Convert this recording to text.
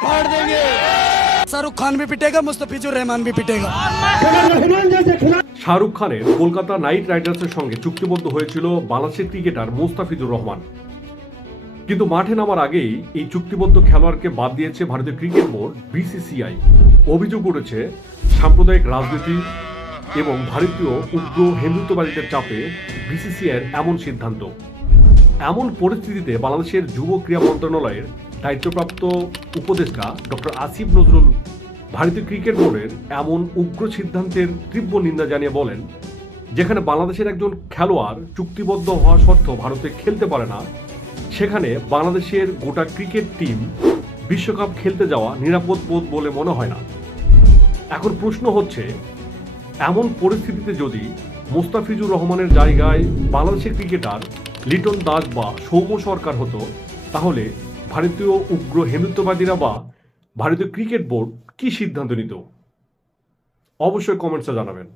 फाड़ देंगे। शाहरुख खान भी पिटेगा, मुस्तफिजुर रहमान भी पिटेगा। শাহরুখ খানের কলকাতা নাইট রাইডার্সের সঙ্গে চুক্তিবদ্ধ হয়েছিল বাংলাদেশের ক্রিকেটার মুস্তাফিজুর রহমান, কিন্তু মাঠে নামার আগেই এই চুক্তিবদ্ধ খেলোয়াড়কে বাদ দিয়েছে ভারতীয় ক্রিকেট বোর্ড বিসিসিআই। অভিযোগ উঠেছে সাম্প্রদায়িক রাজনীতি এবং ভারতীয় উগ্র হিন্দুত্ববাদীদের চাপে বিসিসিআইয়ের এমন সিদ্ধান্ত। এমন পরিস্থিতিতে বাংলাদেশের যুব ক্রীড়া মন্ত্রণালয়ের দায়িত্বপ্রাপ্ত উপদেষ্টা ডক্টর আসিফ নজরুল ভারতীয় ক্রিকেট বোর্ডের এমন উগ্র সিদ্ধান্তের তীব্র নিন্দা জানিয়ে বলেন, যেখানে বাংলাদেশের একজন খেলোয়াড় চুক্তিবদ্ধ হওয়া সত্ত্বেও ভারতে খেলতে পারে না, সেখানে বাংলাদেশের গোটা ক্রিকেট টিম বিশ্বকাপ খেলতে যাওয়া নিরাপদ বোধ বলে মনে হয় না। এখন প্রশ্ন হচ্ছে, এমন পরিস্থিতিতে যদি মুস্তাফিজুর রহমানের জায়গায় বাংলাদেশের ক্রিকেটার লিটন দাস বা সৌম্য সরকার হতো, তাহলে ভারতীয় উগ্র হিন্দুত্ববাদীরা বা ভারতীয় ক্রিকেট বোর্ড কি সিদ্ধান্ত নিত? অবশ্যই কমেন্টসে জানাবেন।